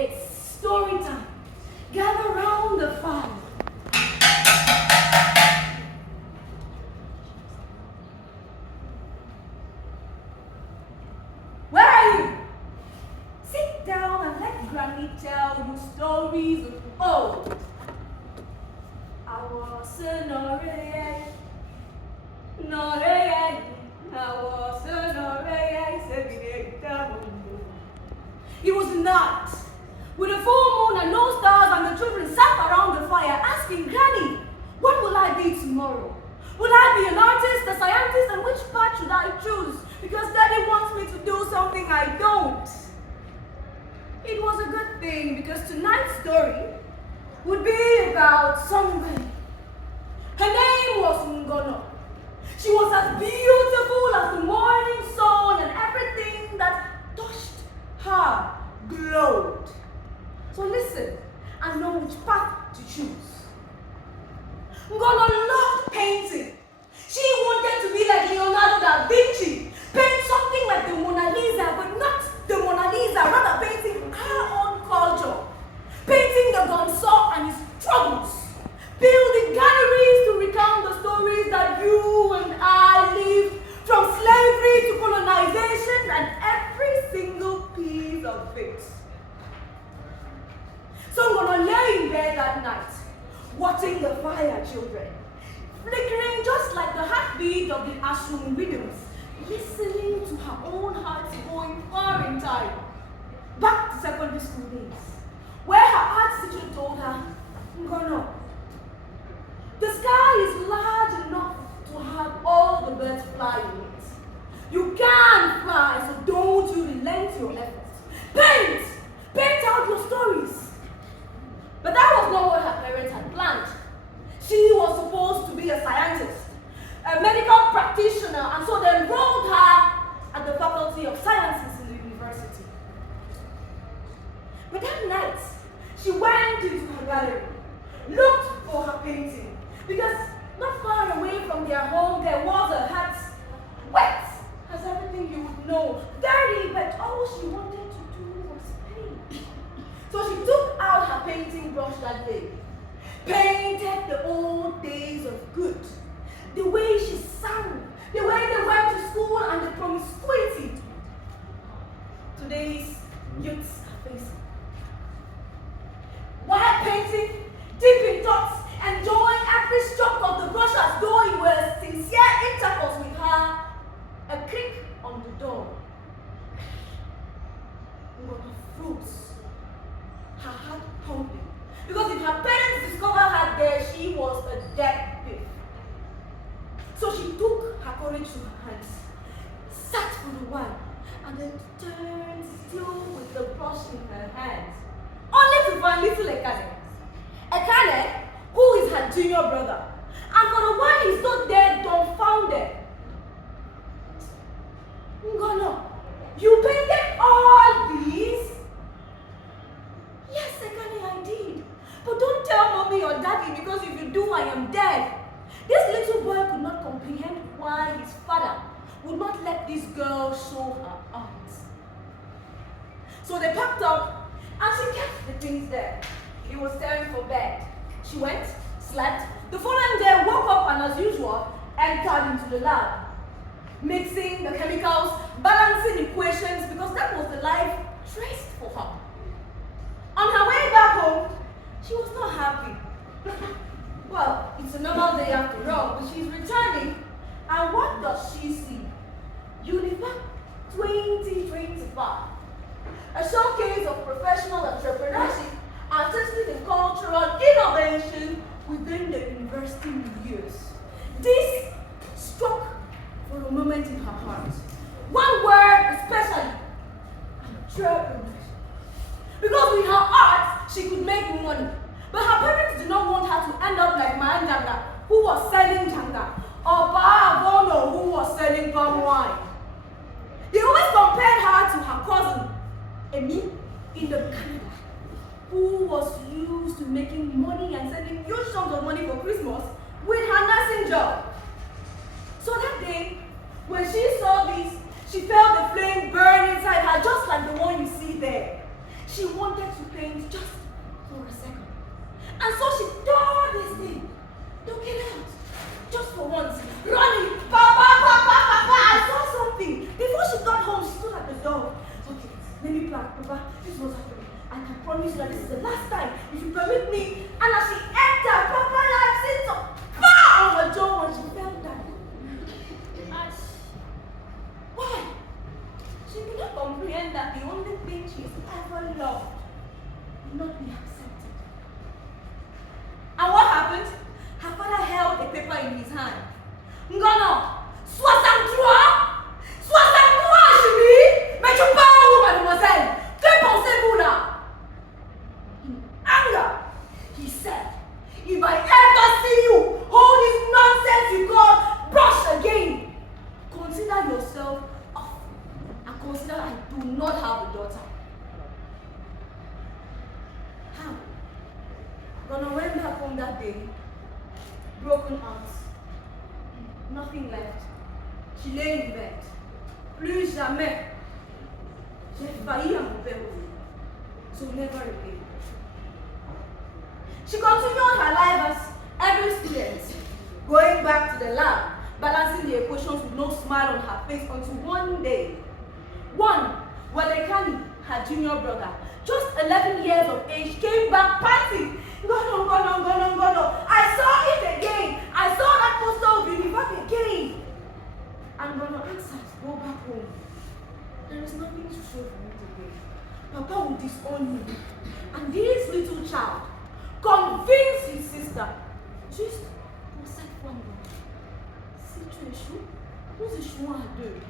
It's story time. Gather round the fire. Where are you? Sit down and let Granny tell you stories of old. I was an Noreye, Noreye. I was an Noreye, It was night, with a full moon and no stars, and the children sat around the fire asking Granny, what will I be tomorrow? Will I be an artist, a scientist, and which path should I choose? Because Daddy wants me to do something I don't. It was a good thing, because tonight's story would be about somebody. Her name was Ngono. She was as beautiful as the morning sun, and everything that touched her glowed. So listen and know which path to choose. Ngono loved painting. She wanted to be like Leonardo da Vinci, paint something like the Mona Lisa, but not the Mona Lisa, rather painting her own culture, painting the Gonzo and his troubles, building galleries to recount the stories that you and I lived, from slavery to colonization and every single piece of it. So I'm gonna lay in bed that night, watching the fire children, flickering just like the heartbeat of the Ashun rhythms, listening to her own heart going far in time, back to secondary school days, where her art teacher told her, Ngono, the sky is large enough to have all the birds fly in it. You can fly, so don't you relent your efforts. Paint! Paint out your stories. But that was not what her parents had planned. She was supposed to be a scientist, a medical practitioner, and so they enrolled her at the Faculty of Sciences in the university. But that night, she went into her gallery, looked for her painting, because not far away from their home there was a hut, wet as everything you would know, dirty, but all she wanted to do was paint. So she took out her painting brush that day, painted the old days of good, the way she sang, the way they went to school, and the promiscuity today's youths are facing. While painting, deep in thoughts, enjoying every stroke of the brush as though it were sincere intercourse with her, a creak on the door. Ngono froze, her heart pumping, because if her parents discovered her there, she was a dead thief. So she took her courage to her hands, sat for a while, and then turned still with the brush in her hands, only to find little Ekane. Ekane, who is her junior brother, and for a while he stood there dumbfounded. Ngono, you painted all these? Yes, Ekane, I did. But don't tell mommy or daddy, because if you do, I am dead. This little boy could not comprehend why his father would not let this girl show her art. So they packed up, and she kept the things there. It was time for bed. She went, slept. The following day, woke up, and as usual, entered into the lab, mixing the chemicals, balancing equations, because that was the life traced for her. On her way back home, she was not happy. Well, it's a normal day after all, but she's returning, and what does she see? Univac 2025, a showcase of professional entrepreneurship, artistic and cultural innovation within the university milieux. This struck for a moment in her heart. One word especially, entrepreneur. Because with her art, she could make money. But her parents did not want her to end up like Ma Njanga, who was selling janga, or Pa Abono, who was selling palm wine. They always compared her to her cousin, Emi, in the Canada, who was used to making money and sending huge sums of money for Christmas with her nursing job. So that day, when she saw this, she felt the flame burn inside her, just like the one you see there. She wanted to paint just for a second. And so she tore this thing, took it out, just for once, running, Papa, Papa, Papa, I saw something. Before she got home, she stood at the door. Okay, let me plan, Papa, this was happening. I can promise you that this is the last time, if you permit me. And as she entered, Papa, I've seen some pow on her jaw when she fell down. Why? She could not comprehend that the only thing she's ever loved would not be accepted. And what happened? Her father held a paper in his hand. Ngono, 63 chérie! Mais tu pars où, mademoiselle? Que pensez-vous là? In anger, he said, if I ever see you hold this nonsense you call brush again, consider yourself off and consider I do not have a daughter. How? Ngono went back home that day, broken heart, nothing left. She lay in bed. Plus jamais. J'ai failli à mon père aussi. So never again. She continued her life as every student, going back to the lab, balancing the equations with no smile on her face until one day, Welekani, her junior brother, just 11 years of age, came back panting. Ngono. I saw it again. I saw that poster of Univac again. And Ngono answered, go back home. There is nothing to show for me today. Papa will disown you. And this little child convinced his sister, juste pour cette fois, si tu échoues, nous échouons à deux.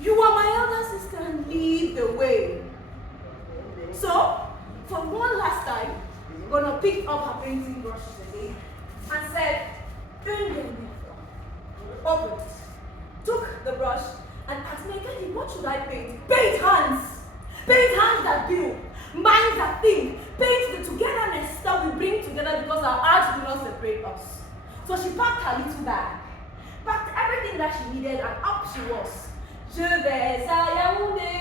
You are my elder sister and lead the way. So, for one last time, Ngono picked up her painting brushes again and said, une dernière fois. Opened, took the brush and asked me, Gani, what should I paint? Paint hands! Paint hands that build, minds that think, paint the togetherness that we bring together because our arts do not separate us. So she packed her little bag, packed everything that she needed, and up she was. Je vais à Yaoundé,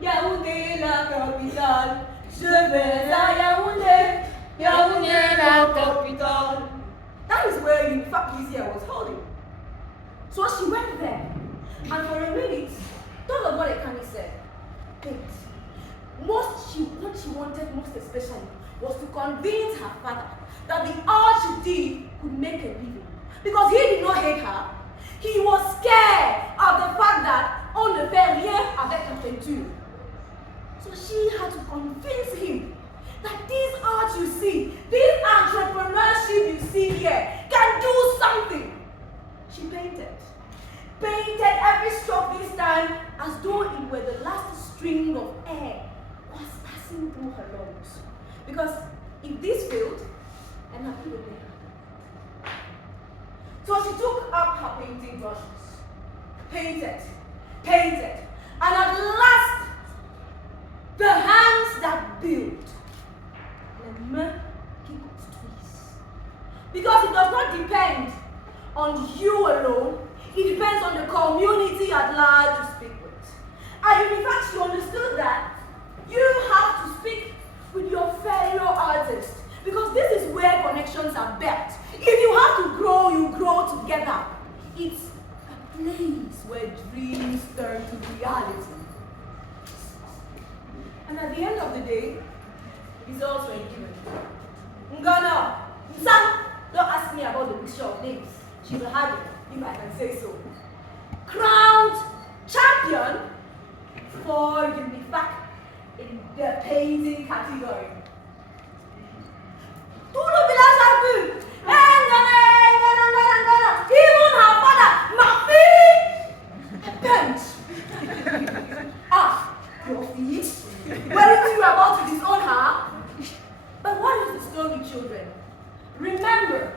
Yaoundé la capitale. Je vais à Yaoundé, Yaoundé la capitale. That is where in fact Lizzie was holding. So she went there, and for a minute, thought of what Ekani said. Paint. What she wanted most especially was to convince her father that the art she did could make a living. Because he did not hate her. He was scared of the fact that on ne fait rien avec la peinture. So she had to convince him that this art you see, this entrepreneurship you see here, can do something. She painted every stroke this time as though it were the last string of air was passing through her lungs. Because if this failed, then her people would die. So she took up her painting brushes, painted, and at last, the hands that build, les mains qui construisent. Because it does not depend on you alone, it depends on the community at large you speak with. And in fact, she understood that you have to speak with your fellow artists because this is where connections are built. If you have to grow, you grow together. It's a place where dreams turn to reality. And at the end of the day, results were given. Ngono, son, don't ask me about the mixture of names. She's a habit, if I can say so. Crowned champion for Univac in the painting category. Tout le village a vu. Ngono. Even her father, ma fille, bench. Ah, your fille? Weren't you about to disown her? But what is the story, children? Remember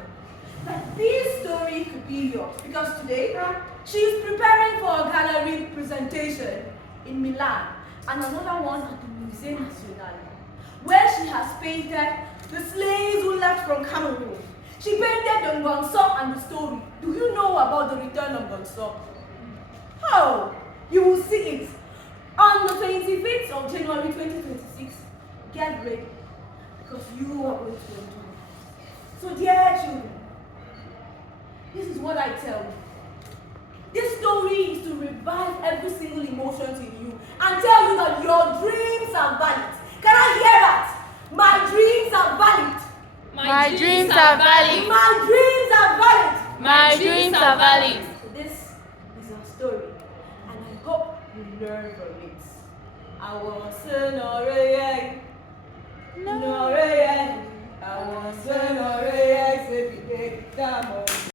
that this story could be yours because today she is preparing for a gallery presentation in Milan and another one at the Musée National, where she has painted the slaves who left from Cameroon. She painted the Ngonsok and the story. Do you know about the return of Ngonsok? How? You will see it on the 25th of January 2026 get ready, because you are going to endure it. So, dear children, this is what I tell you. This story is to revive every single emotion in you and tell you that your dreams are valid. Can I hear that? My dreams are valid. My dreams are valid. My dreams are valid. My dreams are valid. So this is our story, and I hope you learn from it. I was an oreya, I was an oreya,